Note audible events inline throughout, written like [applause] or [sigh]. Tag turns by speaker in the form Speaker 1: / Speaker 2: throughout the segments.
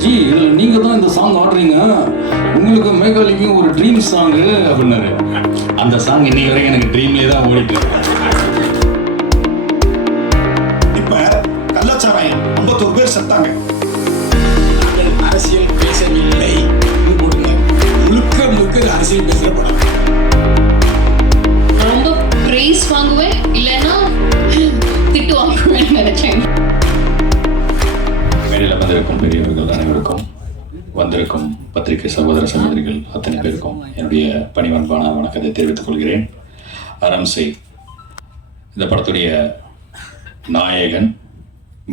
Speaker 1: G இதுல நீங்க தான் இந்த சாங் ஆடுறீங்க. உங்களுக்கு மேகாலிக்கும் ஒரு ட்ரீம் சாங் அப்படின்னாரு. அந்த சாங் இன்னைக்கு வரைக்கும் எனக்கு ட்ரீம்லேயே தான் ஓடிட்டு இருக்கு.
Speaker 2: இப்ப கள்ளச்சாராயம் ஐம்பத்தோரு பேர் செத்தாங்க.
Speaker 3: நாங்கள் அரசியல் பேசவில்லை முழுக்க முழுக்க அரசியல் பேசுற படம்.
Speaker 4: ரொம்ப ப்ரைஸ் வாங்குவேன் இல்லைன்னா திட்டு வாங்குவேன் நினைச்சேன்.
Speaker 1: வந்திருக்கும் பெரியவர்கள் அனைவருக்கும் வந்திருக்கும் பத்திரிகை சகோதர சகோதரிகள் அத்தனை பேருக்கும் என்னுடைய பணிவன்பான வணக்கத்தை தெரிவித்துக் கொள்கிறேன். அரம்சை இந்த படத்துடைய நாயகன்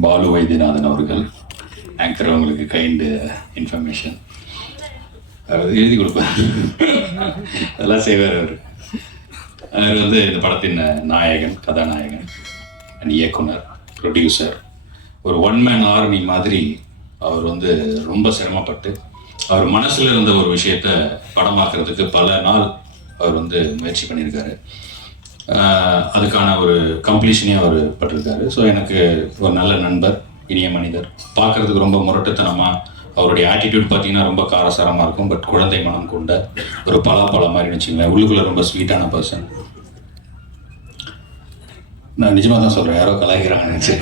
Speaker 1: பாலு வைத்தியநாதன் அவர்கள் ஆங்கர் அவங்களுக்கு கைண்டு இன்ஃபர்மேஷன் அவர் எழுதி கொடுப்பார். அதெல்லாம் செய்வார் அவர். அவர் வந்து இந்த படத்தின் நாயகன் கதாநாயகன் அண்ட் இயக்குனர் ப்ரொடியூசர் ஒரு ஒன் மேன் ஆர்மி மாதிரி அவர் வந்து ரொம்ப சிரமப்பட்டு அவர் மனசில் இருந்த ஒரு விஷயத்த படமாக்குறதுக்கு பல நாள் அவர் வந்து முயற்சி பண்ணியிருக்காரு. அதுக்கான ஒரு கம்ப்ளீஷனே அவர் பட்டிருக்காரு. ஸோ எனக்கு ஒரு நல்ல நண்பர் இனிய மனிதர். பார்க்கறதுக்கு ரொம்ப முரட்டுத்தனமாக அவருடைய ஆட்டிடியூட் பார்த்தீங்கன்னா ரொம்ப காரசாரமாக இருக்கும். பட் குழந்தை மனம் கொண்ட ஒரு பலாப்பழம் மாதிரி வச்சுங்களேன் உள்ளுக்குள்ள ரொம்ப ஸ்வீட்டான பர்சன் நான் நிஜமாக தான் சொல்கிறேன் யாரோ கலாய்க்கிறாங்க நினச்சி.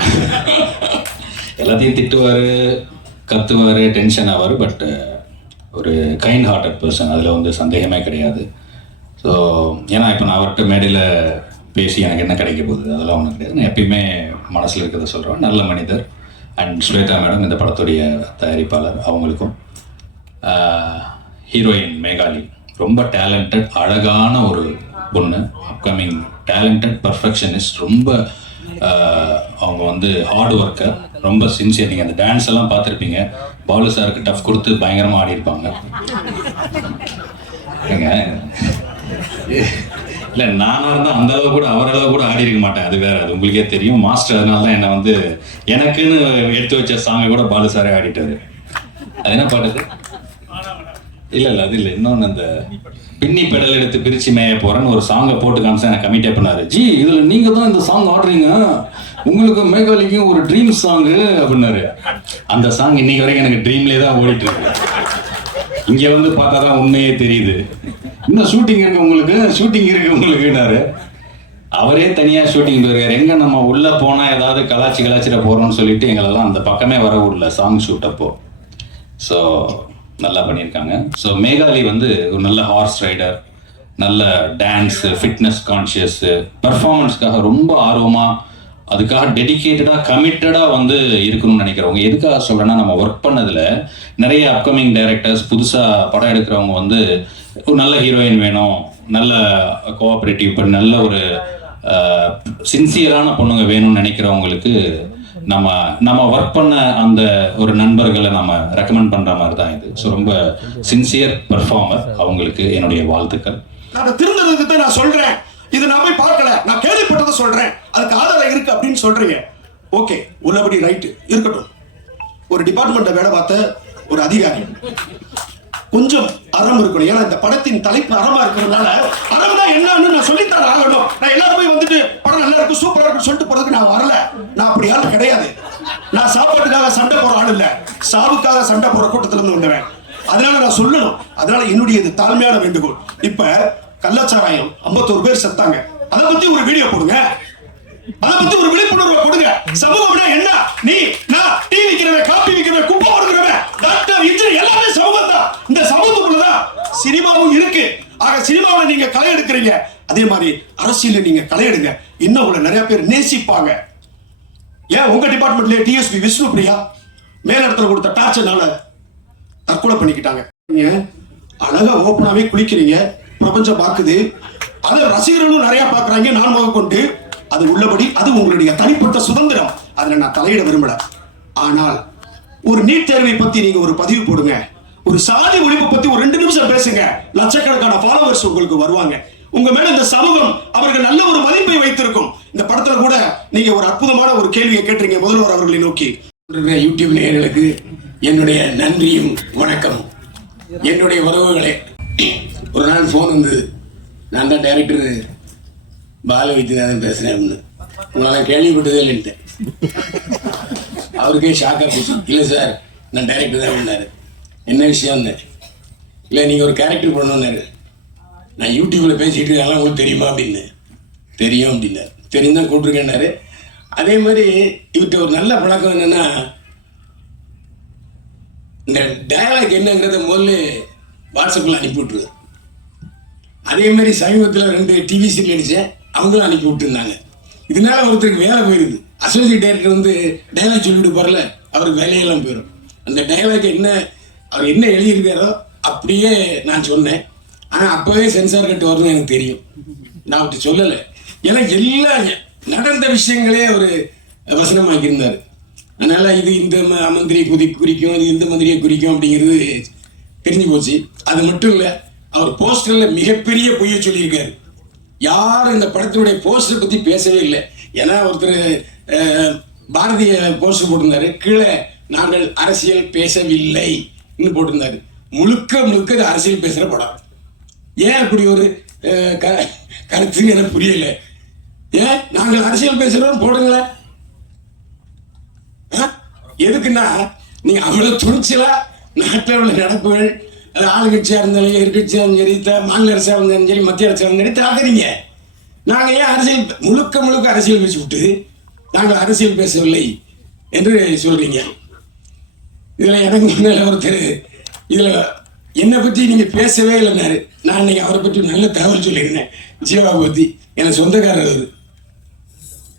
Speaker 1: எல்லாத்தையும் திட்டுவார். கத்துவார் டென்ஷன் ஆவார் பட் ஒரு கைண்ட் ஹார்ட்டட் பர்சன் அதில் வந்து சந்தேகமே கிடையாது. ஸோ ஏன்னா இப்போ நான் அவர்கிட்ட மேடையில் பேசி எனக்கு என்ன கிடைக்க போகுது? அதெல்லாம் ஒன்றும் கிடையாது. நான் எப்பயுமே மனசில் இருக்கிறத சொல்கிறேன் நல்ல மனிதர். அண்ட் ஸ்வேதா மேடம் இந்த படத்துடைய தயாரிப்பாளர் அவங்களுக்கும். ஹீரோயின் மேகாலி. ரொம்ப டேலண்டட் அழகான ஒரு பொண்ணு. அப்கமிங் டேலண்டட் பர்ஃபெக்ஷனிஸ்ட் ரொம்ப அவங்க வந்து ஹார்ட் ஒர்க்கர் ரொம்ப சின்சியர் நீங்கள் அந்த டான்ஸ் எல்லாம் பார்த்துருப்பீங்க. பாலு சாருக்கு டஃப் கொடுத்து பயங்கரமாக ஆடிருப்பாங்க இல்லை நானாக இருந்தால் அந்த அளவு கூட அவரளவு கூட ஆடி இருக்க மாட்டேன். அது வேற அது உங்களுக்கே தெரியும். மாஸ்டர் அதனால தான் என்னை வந்து எனக்குன்னு எடுத்து வச்ச சாங்கை கூட பாலு சாரே ஆடிட்டாரு. அது என்ன பாட்டு இல்ல இல்ல அது இல்ல. இன்னொன்னு அந்த பின்னி பெடல் எடுத்து பிரிச்சு மேய போறேன்னு ஒரு சாங்கை போட்டு காமிச்சா எனக்கு கமிட்டே பண்ணாரு. ஜி இதுல நீங்க தான் இந்த சாங் ஆடுறீங்க. உங்களுக்கு மேகாலிக்கும் ஒரு ட்ரீம் சாங் அப்படின்னாரு. அந்த சாங் இன்னைக்கு வரைக்கும் எனக்கு ட்ரீம்லேயே தான் ஓடிட்டு இருக்கு. இங்க வந்து பார்த்தா தான் உண்மையே தெரியுது. இன்னும் ஷூட்டிங் இருக்கு உங்களுக்கு? ஷூட்டிங் இருக்கு உங்களுக்குனாரு அவரே தனியா ஷூட்டிங் போயிருக்காரு. எங்க நம்ம உள்ள போனா ஏதாவது கலாச்சி கலாச்சிட போறோம்னு சொல்லிட்டு எங்களெல்லாம் அந்த பக்கமே வர விடல சாங் ஷூட் அப்போ. ஸோ நல்லா பண்ணியிருக்காங்க. ஸோ மேகாலி வந்து ஒரு நல்ல ஹார்ஸ் ரைடர் நல்ல டான்ஸு ஃபிட்னஸ் கான்ஷியஸு பர்ஃபார்மன்ஸ்க்காக ரொம்ப ஆர்வமாக அதுக்காக டெடிகேட்டடாக கமிட்டடாக வந்து இருக்கணும்னு நினைக்கிறவங்க எதுக்காக சொல்கிறேன்னா நம்ம ஒர்க் பண்ணதில் நிறைய அப்கமிங் டைரக்டர்ஸ் புதுசாக படம் எடுக்கிறவங்க வந்து ஒரு நல்ல ஹீரோயின் வேணும் நல்ல கோஆப்ரேட்டிவ் இப்போ நல்ல ஒரு சின்சியரான பொண்ணுங்க வேணும்னு நினைக்கிறவங்களுக்கு நம்ம நம்ம ஒர்க் பண்ண அந்த ஒரு நண்பர்களை நம்ம ரெக்கமெண்ட் பண்ற மாதிரி தான் இது. ஸோ ரொம்ப சின்சியர் பெர்ஃபார்மர் அவங்களுக்கு என்னுடைய வாழ்த்துக்கள்.
Speaker 2: நான் திருந்ததுக்கு தான் நான் சொல்றேன். இது நான் போய் பார்க்கல. நான் கேள்விப்பட்டதை சொல்றேன். அதுக்கு ஆதாரம் இருக்கு அப்படின்னு சொல்றீங்க. ஓகே உள்ளபடி ரைட்டு இருக்கட்டும். ஒரு டிபார்ட்மெண்ட்டை வேலை பார்த்த ஒரு அதிகாரி. கொஞ்சம் அறம் இருக்கணும். ஏன்னா இந்த படத்தின் தலைப்பு அறமா இருக்கிறதுனால அறம்னா என்னன்னு நான் சொல்லித்தர ஆகணும். நான் எல்லாரும் போய் வந்துட்டு படம் சூப்பரா இருக்கும் சொல்லிட்டு போறதுக்கு நான் வரல. நான் அப்படி ஆள் கிடையாது. நான் சாப்பாட்டுக்காக சண்டை போற ஆள் இல்ல. சாவுக்காக சண்டை போற கூட்டத்துல இருந்து வந்தவன். அதனால நான் சொல்லணும். அதனால என்னுடைய இது தாழ்மையான வேண்டுகோள். இப்ப கள்ளச்சாராயம் 51 பேர் செத்தாங்க. அதை பத்தி ஒரு வீடியோ போடுங்க. அதை பத்தி ஒரு விழிப்புணர்வு கொடுங்க சமூகம்னா என்ன? நீ நான் டீ விக்கிறவன் காப்பி விக்கிறவன் குப்பை போடுறவன் டாக்டர் இன்ஜினியர் எல்லாமே சமூகம் தான் இந்த சமூகத்துக்குள்ளதான் சினிமாவும் இருக்கு. ஆக சினிமாவுல நீங்க களை எடுக்கிறீங்க. அதே மாதிரி அரசியல நீங்க கலையிடுங்க இன்னும் உங்களை நிறைய பேர் நேசிப்பாங்க. ஏன் உங்க டிபார்ட்மெண்ட்லயே டிஎஸ்பி விஷ்ணு பிரியா மேலிடத்துல கொடுத்த டார்ச்சர்னால தற்கொலை பண்ணிக்கிட்டாங்க. நீங்க அழகா ஓப்பனாவே குளிக்கிறீங்க. பிரபஞ்சம் பார்க்குது. அதை ரசிகர்களும் நிறைய பாக்குறாங்க நான் முக கொண்டு அது உள்ளபடி அது உங்களுடைய தனிப்பட்ட சுதந்திரம். அதுல நான் தலையிட விரும்பல. ஆனால் ஒரு நீட் தேர்வை பத்தி நீங்க ஒரு பதிவு போடுங்க. ஒரு சாதி ஒழிப்பு பத்தி ஒரு ரெண்டு நிமிஷம் பேசுங்க. லட்சக்கணக்கான ஃபாலோவர்ஸ் உங்களுக்கு வருவாங்க. உங்க மேல இந்த சமூகம் அவர்கள் நல்ல ஒரு மதிப்பை வைத்திருக்கும். இந்த படத்துல கூட நீங்க ஒரு அற்புதமான ஒரு கேள்வியை கேட்டீங்க முதல்வர் அவர்களை நோக்கி.
Speaker 3: யூடியூப் நேயர்களுக்கு என்னுடைய நன்றியும் வணக்கமும். என்னுடைய உறவுகளே ஒரு நாள் ஃபோன் வந்தது நான் தான் டைரக்டர் பால வைத்தியநாதன் பேசுறேன் அப்படின்னு. உங்களால் கேள்விப்பட்டதே இல்லைன்ட்டு அவருக்கே ஷாக்காக போச்சு. இல்லை சார் நான் டைரக்டர் தான் பண்ணாரு என்ன விஷயம்னு இல்லை நீங்கள் ஒரு கேரக்டர் பண்ணணுன்னாரு நான் யூடியூப்பில் பேசிகிட்டு இருக்கேன். உங்களுக்கு தெரியுமா அப்படின்னு. தெரியும் அப்படின்னாரு தெரியும் தான் கூப்பிட்டுருக்கேன்னாரு. அதே மாதிரி இவர்கிட்ட ஒரு நல்ல பழக்கம் என்னென்னா இந்த டயலாக் என்னங்கிறத முதல்ல வாட்ஸ்அப்பில் அனுப்பி விட்டுருது அதே மாதிரி சமீபத்தில் ரெண்டு டிவி சீரியல் நடித்தேன் அவங்களும் அனுப்பி விட்டுருந்தாங்க. இதனால ஒருத்தருக்கு வேலை போயிடுது அசோசியேட் டைரக்டர் வந்து டயலாக் சொல்லிட்டு போகிறல அவருக்கு வேலையெல்லாம் போயிடும் அந்த டயலாக் என்ன அவர் என்ன எழுதியிருக்காரோ அப்படியே நான் சொன்னேன். ஆனால் அப்போவே சென்சார் கட்டு வரும்னு எனக்கு தெரியும். நான் அப்படி சொல்லலை. ஏன்னா எல்லா நடந்த விஷயங்களே அவர் வசனமாக்கியிருந்தார். அதனால் இது இந்த ம- மந்திரியை குதி குறிக்கும் இது இந்த மந்திரியை குறிக்கும் அப்படிங்கிறது தெரிஞ்சு போச்சு. அது மட்டும் இல்லை அவர் போஸ்டரில் மிகப்பெரிய பொய்யை சொல்லியிருக்காரு. யாரும் இந்த படத்தினுடைய போஸ்டரை பற்றி பேசவே இல்லை. ஏன்னா ஒருத்தர் பாரதிய போஸ்டர் போட்டிருந்தாரு. கீழே நாங்கள் அரசியல் பேசவில்லைன்னு போட்டிருந்தாரு. முழுக்க முழுக்க இது அரசியல் பேசுகிற படம். ஏன் அப்படி ஒரு க- கருத்துன்னு எனக்கு புரியல. ஏன்? நாங்கள் அரசியல் பேசுகிறோம் போடுங்களேன். எதுக்குன்னா நீங்கள் அவ்வளோ துணிச்சலாக நாட்டில் உள்ள நடப்புகள் அது ஆளுங்கட்சியா இருந்தாலும் எதிர்கட்சியாக இருந்தாலும் சரி மாநில அரசாக இருந்தாலும் சரி மத்திய அரசாக இருந்தாலும் சரி தாக்குறீங்க நாங்கள் ஏன் அரசியல் முழுக்க முழுக்க அரசியல் பேசி விட்டு நாங்கள் அரசியல் பேசவில்லை என்று சொல்கிறீங்க இதில் எனக்கு முன்னால் ஒருத்தர் இதில் என்னை பத்தி நீங்க பேசவே இல்லைனாரு நான் இன்னைக்கு அவரை பற்றி நல்ல தகவல் சொல்லியிருந்தேன். ஜீவா பத்தி எனக்கு சொந்தக்காரர் அவரு.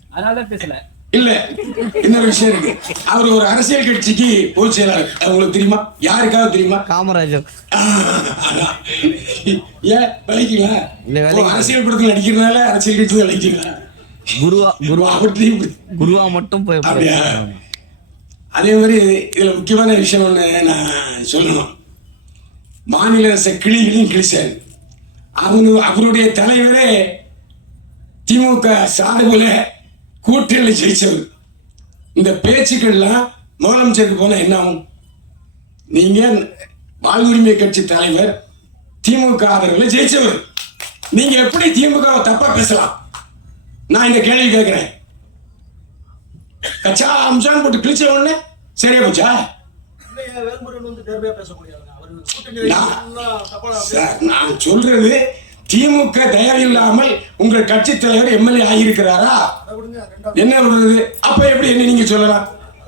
Speaker 5: அதனால தான் பேசல.
Speaker 3: இல்ல இன்னொரு விஷயம் இருக்கு. அவர் ஒரு அரசியல் கட்சிக்கு பொதுச் செயலாளர். அது உங்களுக்கு தெரியுமா? யாருக்காவது தெரியுமா?
Speaker 5: காமராஜர்.
Speaker 3: ஏன் விளைக்கீங்களா. அரசியல் படத்தில் நடிக்கிறதுனால அரசியல் கட்சி விளைக்கீங்களா
Speaker 5: குருவா [laughs] குருவா. குருவா மட்டும் போய்
Speaker 3: அப்படியா? அதே மாதிரி இதுல முக்கியமான விஷயம் ஒண்ணு நான் சொல்லணும். மாநில அரச கிளிகளையும் கிழிச்சாரு. அவனு அவருடைய தலைவரே திமுக சார்பில் கூட்டணியில் ஜெயிச்சவர். இந்த பேச்சுக்கள்லாம் முதலமைச்சருக்கு போனால் என்ன ஆகும்? நீங்கள் வாழ்வுரிமை கட்சி தலைவர் திமுக ஆதரவில் ஜெயிச்சவர். நீங்க எப்படி திமுக தப்பாக பேசலாம்? நான் இந்த கேள்வி கேட்குறேன். கச்சா அம்சான் போட்டு கிழிச்ச உடனே சரியா போச்சா? பேச முடியாது நான் சொல்றது திமுக தயவில்லாமல் உங்கள் கட்சி தலைவர் எம்எல்ஏ ஆகியிருக்கிறாரா? என்ன சொல்றது அப்ப எப்படி என்ன நீங்க சொல்லலாம்?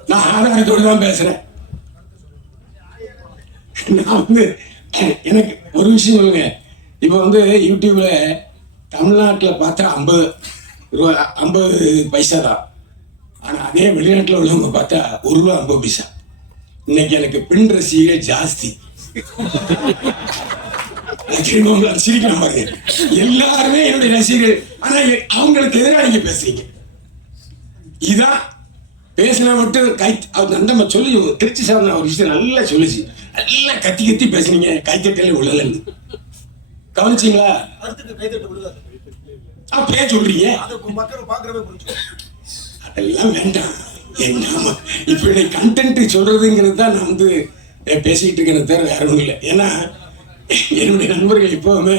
Speaker 3: நான் ஆதாரத்தோடு தான் பேசுறேன். நான் வந்து எனக்கு ஒரு விஷயம் சொல்லுங்க. இப்போ வந்து யூடியூப்ல தமிழ்நாட்டில் பார்த்தா ஐம்பது ரூபா ஐம்பது பைசா தான். ஆனால் அதே வெளிநாட்டில் உள்ளவங்க பார்த்தா ஒரு ரூபா ஐம்பது பைசா. இன்னைக்கு எனக்கு பெண் ரசிகர்கள் ஜாஸ்தி? சிரிக்கலாம் பாருங்க எல்லாருமே என்னுடைய ரசிகர்கள் ஆனா அவங்களுக்கு எதிராக நீங்க பேசுறீங்க இதான் பேசினா மட்டும் கை அவர் நம்ம சொல்லி திருச்சி சார்ந்த ஒரு விஷயம் நல்லா சொல்லுச்சு நல்லா கத்தி கத்தி பேசுனீங்க கைத்தட்டல உள்ளலன்னு கவனிச்சிங்களா அப்ப ஏன் சொல்றீங்க அதெல்லாம் வேண்டாம் என்ன இப்படி கண்டென்ட் சொல்றதுங்கிறது தான் நான் வந்து பேசிக்கிட்டு இருக்கிறத தவிர வேற ஒன்றும் இல்லை. ஏன்னா என்னுடைய நண்பர்கள் எப்பவுமே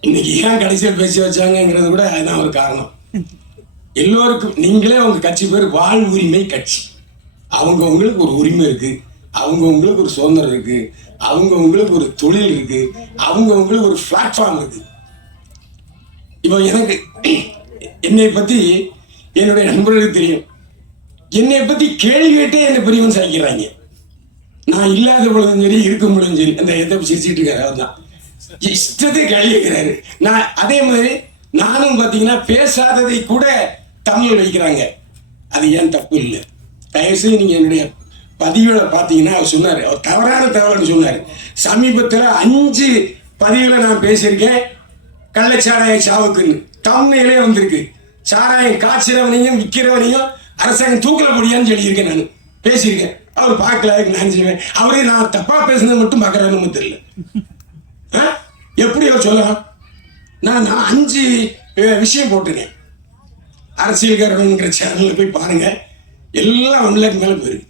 Speaker 3: இன்னைக்கு ஏன் கடைசியில் பேசி வச்சாங்கிறது கூட அதுதான் ஒரு காரணம். எல்லோருக்கும் நீங்களே உங்க கட்சி பேர் வாழ் உரிமை கட்சி. அவங்க உங்களுக்கு ஒரு உரிமை இருக்கு அவங்க உங்களுக்கு ஒரு சுதந்திரம் இருக்கு அவங்க உங்களுக்கு ஒரு தொழில் இருக்கு அவங்க உங்களுக்கு ஒரு பிளாட்ஃபார்ம் இருக்கு. இப்போ எனக்கு என்னை பத்தி என்னுடைய நண்பர்களுக்கு தெரியும். என்னை பத்தி கேள்வி கேட்டே என்னை பெரியவன் சாய்க்கிறாங்க. நான் இல்லாத பொழுதும் சரி இருக்கும் பொழுதும் சரி. அந்த எதை சிரிச்சிட்டு இருக்காரு அவர் தான் இஷ்டத்தை கேள்வி நான் அதே மாதிரி நானும் பார்த்தீங்கன்னா பேசாததை கூட தமிழ் வைக்கிறாங்க அது ஏன் தப்பு இல்லை? தயவுசெய்து நீங்கள் என்னுடைய பதிவில் பார்த்தீங்கன்னா அவர் சொன்னார். அவர் தவறான தகவல்னு சொன்னார். சமீபத்தில் அஞ்சு பதிவில் நான் பேசியிருக்கேன். கள்ளச்சாராய சாவுக்குன்னு. தமிழிலே வந்திருக்கு. சாராயம் காய்ச்சிறவனையும் விற்கிறவனையும் அரசாங்கம் தூக்கல முடியான்னு சொல்லியிருக்கேன் நான். பேசியிருக்கேன். அவர் பார்க்கல அதுக்கு நான் செய்வேன்? அவரே நான் தப்பாக பேசுனது மட்டும் பார்க்கறாருன்னு தெரியல. ஆ? எப்படி அவர் சொல்லலாம்? நான் நான் அஞ்சு விஷயம் போட்டிருக்கேன். அரசியல்காரங்கிற சேனலில் போய் பாருங்கள் எல்லாம் ஒன் லேக் மேல போயிருக்கு.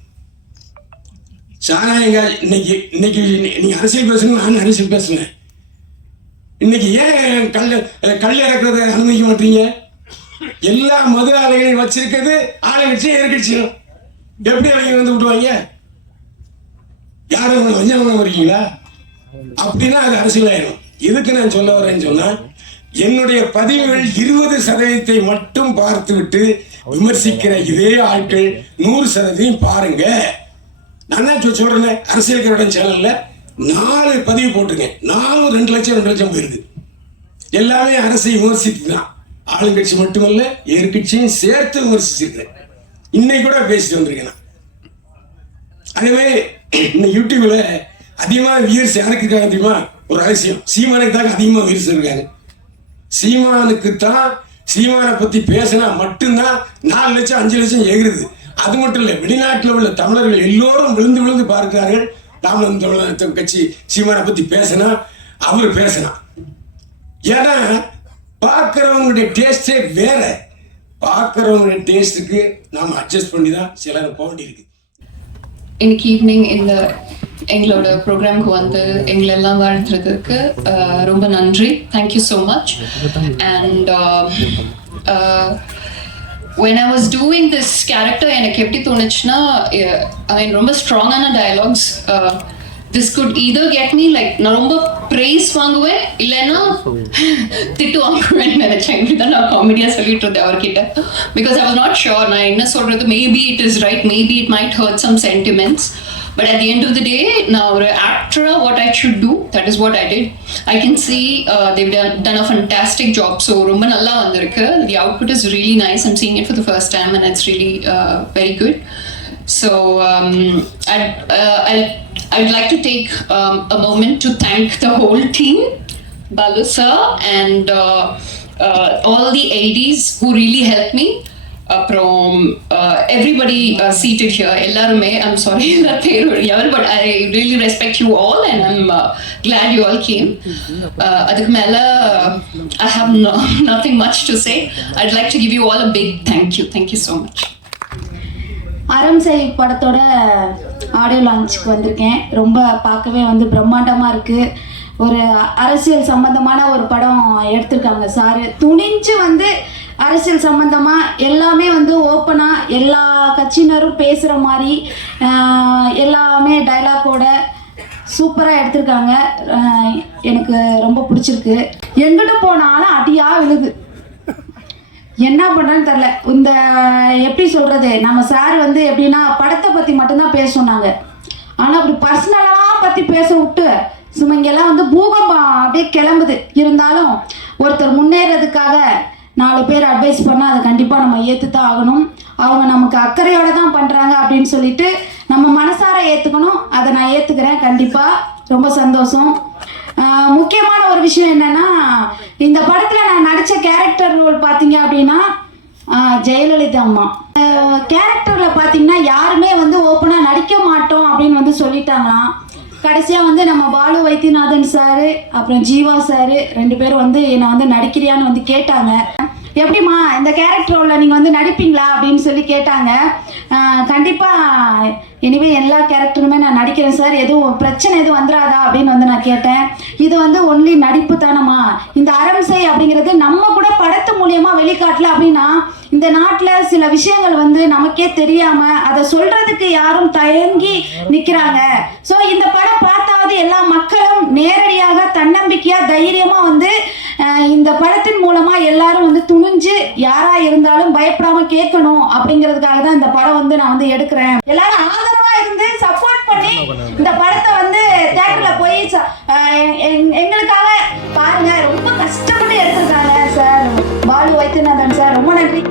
Speaker 3: சாராயங்க இன்னைக்கு இன்னைக்கு நீங்க அரசியல் பேசணும் நான் அரசியல் பேசுனேன் இன்னைக்கு ஏன் கல் கல் இறக்குறத அனுமதிக்க மாட்டீங்க? எல்லா மது ஆலைகளையும் வச்சிருக்கிறது ஆளுங்கட்சியும் எதிர்கட்சியும் எப்படி அவங்க வந்து விட்டுவாங்க யாரும் வஞ்சகம் இருக்கீங்களா? அப்படின்னா அது அரசியல் ஆயிடும் எதுக்கு நான் சொல்ல வரேன்னு சொன்னா என்னுடைய பதிவுகள் இருபது சதவீதத்தை மட்டும் பார்த்துவிட்டு விமர்சிக்கிற இதே ஆட்கள் நூறு சதவீதம் பாருங்க. நான் தான் அரசியல் சொல்றேன் அரசியல்காரோட சேனல்ல நாலு பதிவு போட்டிருக்கேன். நாலும் ரெண்டு லட்சம் ரெண்டு லட்சம் போயிருக்கு. எல்லாமே அரசை விமர்சித்து தான் ஆளுங்கட்சி மட்டுமல்ல எதிர்கட்சியும் சேர்த்து விமர்சிச்சிருக்கிறேன். இன்னைக்கு கூட பேசிட்டு வந்திருக்கேன் நான். மாதிரி இந்த யூடியூப்ல அதிகமாக வியூர்ஸ் யாருக்கு இருக்காங்க தெரியுமா? ஒரு ரகசியம். சீமானுக்கு தான் அதிகமாக வியூர்ஸ் இருக்காங்க. சீமானுக்கு தான் சீமானை பத்தி பேசினா மட்டும்தான் நாலு லட்சம் அஞ்சு லட்சம் எகிருது அது மட்டும் இல்லை வெளிநாட்டில் உள்ள தமிழர்கள் எல்லோரும் விழுந்து விழுந்து பார்க்கிறார்கள். ராமநாதன் தமிழர் கட்சி சீமானை பத்தி பேசினா அவர் பேசினா. ஏன்னா பார்க்குறவங்களுடைய டேஸ்டே வேற. பார்க்குறவங்களுடைய டேஸ்ட்டுக்கு நாம் அட்ஜஸ்ட் பண்ணி தான் சிலர் போக வேண்டியிருக்கு
Speaker 4: இன்னைக்கு ஈவினிங் இந்த எங்களோட ப்ரோக்ராம்க்கு வந்து எங்களெல்லாம் வாழ்த்துறதுக்கு ரொம்ப நன்றி. Thank you so much and when I was doing this character எனக்கு எப்படி தோணுச்சுன்னா ஐ மீன் ரொம்ப ஸ்ட்ராங்கான டயலாக்ஸ் திஸ் குட் இதோ கெட் மீ லைக் நான் ரொம்ப ப்ரைஸ் வாங்குவேன் இல்லைன்னா திட்டு வாங்குவேன் நினைச்சேன். இப்படி தான் நான் காமெடியாக சொல்லிட்டு இருந்தேன் அவர்கிட்ட. Because I was not sure நான் என்ன சொல்றது maybe it is right maybe it might hurt some sentiments but at the end of the day நான் ஒரு ஆக்டரா what I should do that is what I did I can see Dev done a fantastic job so ரொம்ப நல்லா வந்திருக்கு. The output is really nice I'm seeing it for the first time and it's really very good so um, I'd, uh, I'd, I'd like to take um, a moment to thank the whole team, Balu sir, and uh, uh, all the ADs who really helped me. Uh, from uh, everybody uh, seated here, எல்லாருமே I'm sorry that பேர் யார் but I really respect you all and I'm uh, glad you all came. Uh, அதுக்கு மேல I have no, nothing much to say. I'd like to give you all a big thank you. Thank you so much.
Speaker 6: Aram Sei படத்தோட audio லான்ச்சுக்கு வந்திருக்கேன். ரொம்ப பார்க்கவே வந்து பிரம்மாண்டமாக இருக்குது ஒரு அரசியல் சம்பந்தமான ஒரு படம் எடுத்திருக்காங்க சாரு. துணிஞ்சு வந்து அரசியல் சம்பந்தமாக எல்லாமே வந்து ஓப்பனாக எல்லா கட்சியினரும் பேசுகிற மாதிரி எல்லாமே டைலாக்கோட சூப்பராக எடுத்திருக்காங்க. எனக்கு ரொம்ப பிடிச்சிருக்கு. எங்கிட்ட போனாலும் அடியாக விழுது. என்ன பண்றேன்னு தெரில இந்த எப்படி சொல்றது? நம்ம சார் வந்து எப்படின்னா படத்தை பத்தி மட்டும்தான் பேச சொன்னாங்க. ஆனா அப்படி பர்சனலா பத்தி பேச விட்டு சும்மா இங்கெல்லாம் வந்து பூகம்பம் அப்படியே கிளம்புது. இருந்தாலும் ஒருத்தர் முன்னேறதுக்காக நாலு பேர் அட்வைஸ் பண்ணால் அதை கண்டிப்பாக நம்ம ஏற்று தான் ஆகணும். அவங்க நமக்கு அக்கறையோட தான் பண்ணுறாங்க அப்படின்னு சொல்லிட்டு நம்ம மனசார ஏற்றுக்கணும் அதை நான் ஏற்றுக்கிறேன் கண்டிப்பாக ரொம்ப சந்தோஷம். முக்கியமான ஒரு விஷயம் என்னன்னா இந்த படத்துல நான் நடிச்ச கேரக்டர் ரோல் பாத்தீங்க அப்படின்னா ஜெயலலிதா அம்மா. கேரக்டர்ல பாத்தீங்கன்னா யாருமே வந்து ஓப்பனா நடிக்க மாட்டோம் அப்படின்னு வந்து சொல்லிட்டாங்களாம். கடைசியா வந்து நம்ம பாலு வைத்தியநாதன் சாரு அப்புறம் ஜீவா சாரு ரெண்டு பேரும் வந்து என்னை வந்து நடிக்கிறியான்னு வந்து கேட்டாங்க. எப்படிம்மா இந்த கேரக்டர் ரோலில் நீங்கள் வந்து நடிப்பீங்களா அப்படின்னு சொல்லி கேட்டாங்க. கண்டிப்பாக இனிமேல் இனிமே எல்லா கேரக்டருமே நான் நடிக்கிறேன் சார். எதுவும் பிரச்சனை எதுவும் வந்துடாதா அப்படின்னு வந்து நான் கேட்டேன். இது வந்து ஒன்லி நடிப்பு தானம்மா. இந்த அரம்சை அப்படிங்கிறது நம்ம கூட படத்து மூலியமாக வெளிக்காட்டல அப்படின்னா இந்த நாட்டில் சில விஷயங்கள் வந்து நமக்கே தெரியாமல் அதை சொல்கிறதுக்கு யாரும் தயங்கி நிற்கிறாங்க ஸோ இந்த படம் பார்த்தாவது எல்லா மக்களும் நேரடியாக தன்னம்பிக்கையாக தைரியமாக வந்து இந்த படத்தின் மூலமாக எல்லாரும் வந்து யாரா இருந்தாலும் பயப்படாம கேட்கணும் அப்படிங்கிறதுக்காக தான் இந்த படம் வந்து நான் வந்து எடுக்கிறேன். எல்லாரும் ஆதரவா இருந்து சப்போர்ட் பண்ணி இந்த படத்தை வந்து தேட்டர்ல போய் ச- எங்களுக்காக பாருங்க. ரொம்ப கஷ்டப்பட்டு எடுத்திருக்காங்க சார் பாலு வைத்தியநாதன் சார் ரொம்ப நன்றி.